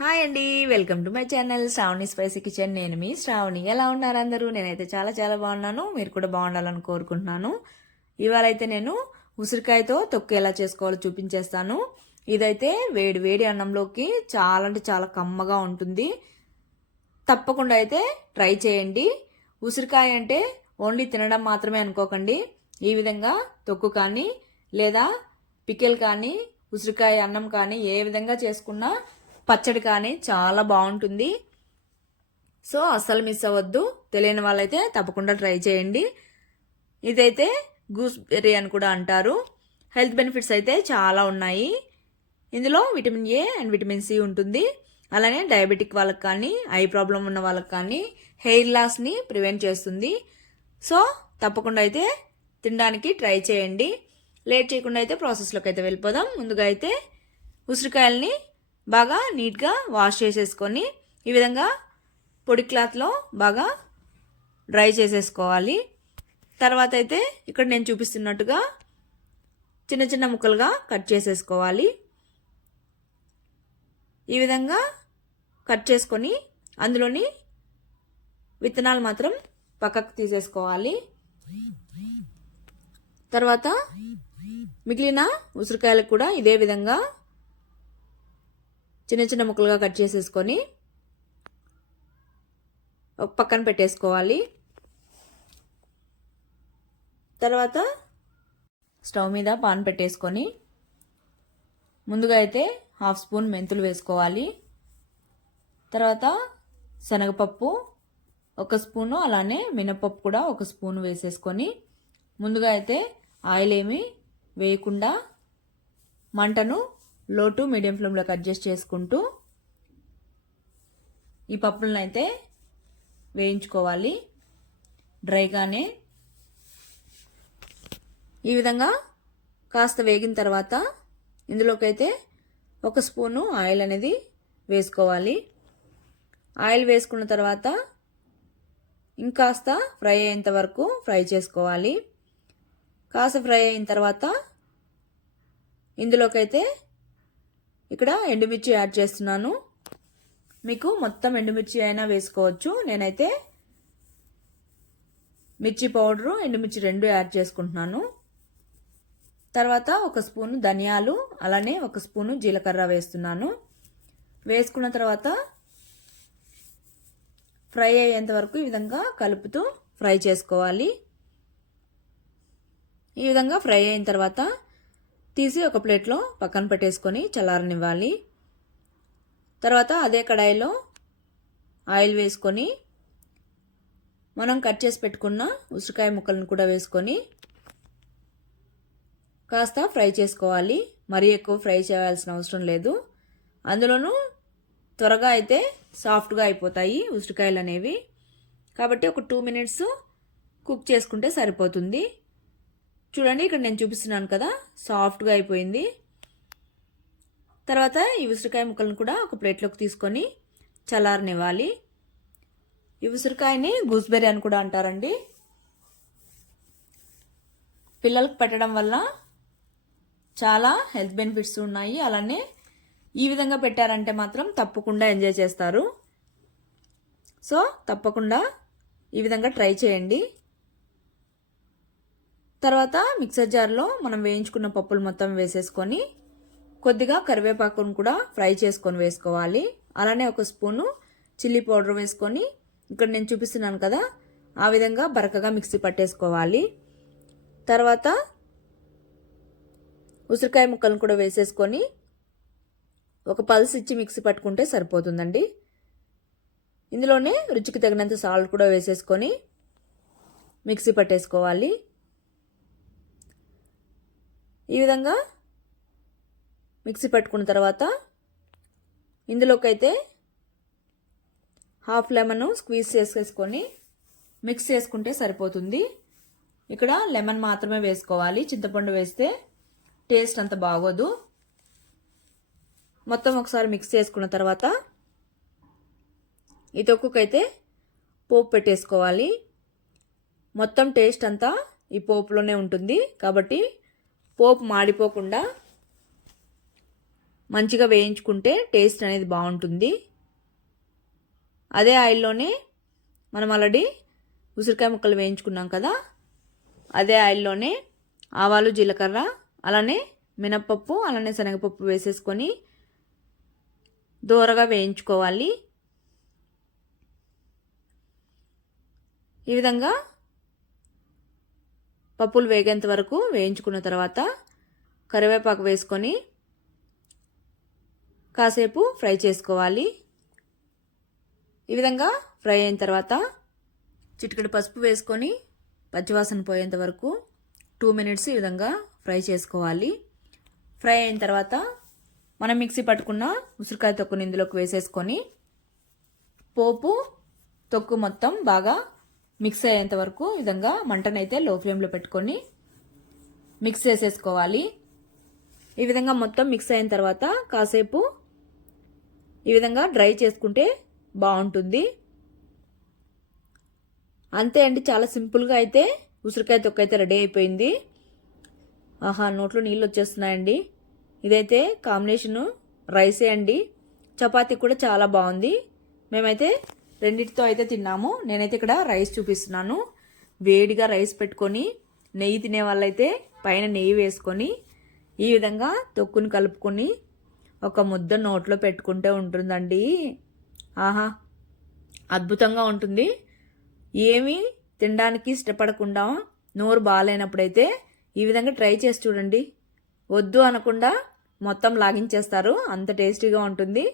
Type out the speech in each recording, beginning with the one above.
Hi అండి, welcome to my channel Shravani spicy kitchen. నేను మీ శ్రావణి. ఎలా ఉన్నారు అందరూ? నేనైతే చాలా చాలా బాగున్నాను. మీరు కూడా బాగుండాలని కోరుకుంటున్నాను. ఇవాళ అయితే నేను ఉసిరికాయతో తొక్కు ఎలా చేసుకోవాలో చూపించేస్తాను. ఇదైతే వేడి వేడి అన్నంలోకి చాలా అంటే చాలా కమ్మగా ఉంటుంది. తప్పకుండా అయితే ట్రై చేయండి. ఉసిరికాయ అంటే ఓన్లీ తినడం మాత్రమే అనుకోకండి. ఈ విధంగా తొక్కు కానీ లేదా పికెల్ కానీ ఉసిరికాయ అన్నం కానీ ఏ విధంగా చేసుకున్నా పచ్చడి కానీ చాలా బాగుంటుంది. సో అస్సలు మిస్ అవ్వద్దు. తెలియని వాళ్ళైతే తప్పకుండా ట్రై చేయండి. ఇదైతే గూస్బెర్రీ అని కూడా అంటారు. హెల్త్ బెనిఫిట్స్ అయితే చాలా ఉన్నాయి. ఇందులో vitamin A and vitamin C ఉంటుంది. అలానే డయాబెటిక్ వాళ్ళకి కానీ ఐ ప్రాబ్లం ఉన్న వాళ్ళకి కానీ హెయిర్ లాస్ని ప్రివెంట్ చేస్తుంది. సో తప్పకుండా అయితే తినడానికి ట్రై చేయండి. లేట్ చేయకుండా అయితే ప్రాసెస్లోకి అయితే వెళ్ళిపోదాం. ముందుగా అయితే ఉసిరికాయలని బాగా నీట్గా వాష్ చేసేసుకొని ఈ విధంగా పొడి క్లాత్లో బాగా డ్రై చేసేసుకోవాలి. తర్వాత అయితే ఇక్కడ నేను చూపిస్తున్నట్టుగా చిన్న చిన్న ముక్కలుగా కట్ చేసేసుకోవాలి. ఈ విధంగా కట్ చేసుకొని అందులోని విత్తనాలు మాత్రం పక్కకు తీసేసుకోవాలి. తర్వాత మిగిలిన ఉసిరికాయలకు కూడా ఇదే విధంగా చిన్న చిన్న ముక్కలుగా కట్ చేసేసుకొని ఒక పక్కన పెట్టేసుకోవాలి. తర్వాత స్టవ్ మీద పాన్ పెట్టేసుకొని ముందుగా అయితే 1/2 స్పూన్ మెంతులు వేసుకోవాలి. తర్వాత శనగపప్పు 1 స్పూను, అలానే మినపప్పు కూడా 1 స్పూను వేసేసుకొని ముందుగా అయితే ఆయిల్ ఏమీ వేయకుండా మంటను లో టు మీడియం ఫ్లేమ్లోకి అడ్జస్ట్ చేసుకుంటూ ఈ పప్పులను అయితే వేయించుకోవాలి డ్రైగానే. ఈ విధంగా కాస్త వేగిన తర్వాత ఇందులోకైతే 1 స్పూను ఆయిల్ అనేది వేసుకోవాలి. ఆయిల్ వేసుకున్న తర్వాత ఇంకాస్త ఫ్రై అయ్యేంత వరకు ఫ్రై చేసుకోవాలి. కాస్త ఫ్రై అయిన తర్వాత ఇందులోకైతే ఇక్కడ ఎండుమిర్చి యాడ్ చేస్తున్నాను. మీకు మొత్తం ఎండుమిర్చి అయినా వేసుకోవచ్చు. నేనైతే మిర్చి పౌడరు ఎండుమిర్చి 2 యాడ్ చేసుకుంటున్నాను. తర్వాత 1 స్పూను ధనియాలు, అలానే 1 స్పూను జీలకర్ర వేస్తున్నాను. వేసుకున్న తర్వాత ఫ్రై అయ్యేంత వరకు ఈ విధంగా కలుపుతూ ఫ్రై చేసుకోవాలి. ఈ విధంగా ఫ్రై అయిన తర్వాత తీసి ఒక ప్లేట్లో పక్కన పెట్టేసుకొని చల్లారనివ్వాలి. తర్వాత అదే కడాయిలో ఆయిల్ వేసుకొని మనం కట్ చేసి పెట్టుకున్న ఉసిరికాయ ముక్కలను కూడా వేసుకొని కాస్త ఫ్రై చేసుకోవాలి. మరీ ఎక్కువ ఫ్రై చేయాల్సిన అవసరం లేదు. అందులోనూ త్వరగా అయితే సాఫ్ట్గా అయిపోతాయి ఉసిరికాయలు అనేవి. కాబట్టి ఒక 2 మినిట్స్ కుక్ చేసుకుంటే సరిపోతుంది. చూడండి, ఇక్కడ నేను చూపిస్తున్నాను కదా, సాఫ్ట్గా అయిపోయింది. తర్వాత ఈ ఉసిరికాయ ముక్కలను కూడా ఒక ప్లేట్లోకి తీసుకొని చల్లారనివ్వాలి. ఈ ఉసిరికాయని గూస్బెర్రీ అని కూడా అంటారండి. పిల్లలకు పెట్టడం వల్ల చాలా హెల్త్ బెనిఫిట్స్ ఉన్నాయి. అలానే ఈ విధంగా పెట్టారంటే మాత్రం తప్పకుండా ఎంజాయ్ చేస్తారు. సో తప్పకుండా ఈ విధంగా ట్రై చేయండి. తర్వాత మిక్సర్ జార్లో మనం వేయించుకున్న పప్పులు మొత్తం వేసేసుకొని కొద్దిగా కరివేపాకును కూడా ఫ్రై చేసుకొని వేసుకోవాలి. అలానే 1 స్పూను చిల్లీ పౌడర్ వేసుకొని ఇక్కడ నేను చూపిస్తున్నాను కదా, ఆ విధంగా బరకగా మిక్సీ పట్టేసుకోవాలి. తర్వాత ఉసిరికాయ ముక్కలను కూడా వేసేసుకొని ఒక పల్స్ ఇచ్చి మిక్సీ పట్టుకుంటే సరిపోతుందండి. ఇందులోనే రుచికి తగినంత సాల్ట్ కూడా వేసేసుకొని మిక్సీ పట్టేసుకోవాలి. ఈ విధంగా మిక్సీ పట్టుకున్న తర్వాత ఇందులోకైతే 1/2 లెమన్ స్క్వీజ్ చేసేసుకొని మిక్స్ చేసుకుంటే సరిపోతుంది. ఇక్కడ లెమన్ మాత్రమే వేసుకోవాలి. చింతపండు వేస్తే టేస్ట్ అంత బాగోదు. మొత్తం ఒకసారి మిక్స్ చేసుకున్న తర్వాత ఈ తొక్కుకైతే పోపు పెట్టేసుకోవాలి. మొత్తం టేస్ట్ అంతా ఈ పోపులోనే ఉంటుంది. కాబట్టి పోపు మాడిపోకుండా మంచిగా వేయించుకుంటే టేస్ట్ అనేది బాగుంటుంది. అదే ఆయిల్లోనే మనం ఆల్రెడీ ఉసిరికాయ ముక్కలు వేయించుకున్నాం కదా, అదే ఆయిల్లోనే ఆవాలు, జీలకర్ర, అలానే మినప్పప్పు, అలానే శనగపప్పు వేసేసుకొని దోరగా వేయించుకోవాలి. ఈ విధంగా పప్పులు వేగేంత వరకు వేయించుకున్న తర్వాత కరివేపాకు వేసుకొని కాసేపు ఫ్రై చేసుకోవాలి. ఈ విధంగా ఫ్రై అయిన తర్వాత చిటికెడు పసుపు వేసుకొని పచ్చివాసన పోయేంత వరకు 2 మినిట్స్ ఈ విధంగా ఫ్రై చేసుకోవాలి. ఫ్రై అయిన తర్వాత మనం మిక్సీ పట్టుకున్న ఉసిరికాయ తొక్కుని ఇందులోకి వేసేసుకొని పోపు తొక్కు మొత్తం బాగా మిక్స్ అయ్యేంత వరకు ఈ విధంగా మంటనైతే లో ఫ్లేమ్లో పెట్టుకొని మిక్స్ చేసేసుకోవాలి. ఈ విధంగా మొత్తం మిక్స్ అయిన తర్వాత కాసేపు ఈ విధంగా డ్రై చేసుకుంటే బాగుంటుంది. అంతే అండి, చాలా సింపుల్గా అయితే ఉసిరికాయ తొక్కు అయితే రెడీ అయిపోయింది. ఆహా, నోట్లో నీళ్ళు వచ్చేస్తున్నాయండి. ఇదైతే కాంబినేషను రైసే అండి. చపాతీ కూడా చాలా బాగుంది. మేమైతే రెండిటితో అయితే తిన్నాము. నేనైతే ఇక్కడ రైస్ చూపిస్తున్నాను. వేడిగా రైస్ పెట్టుకొని నెయ్యి తినే వాళ్ళైతే పైన నెయ్యి వేసుకొని ఈ విధంగా తొక్కుని కలుపుకొని ఒక ముద్ద నోట్లో పెట్టుకుంటే ఉంటుందండి. ఆహా, అద్భుతంగా ఉంటుంది. ఏమీ తినడానికి ఇష్టపడకుండా నోరు బాగాలేనప్పుడైతే ఈ విధంగా ట్రై చేసి చూడండి. వద్దు అనకుండా మొత్తం లాగించేస్తారు, అంత టేస్టీగా ఉంటుంది.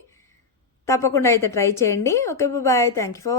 తప్పకుండా అయితే ట్రై చేయండి. Okay, bye. Thank you for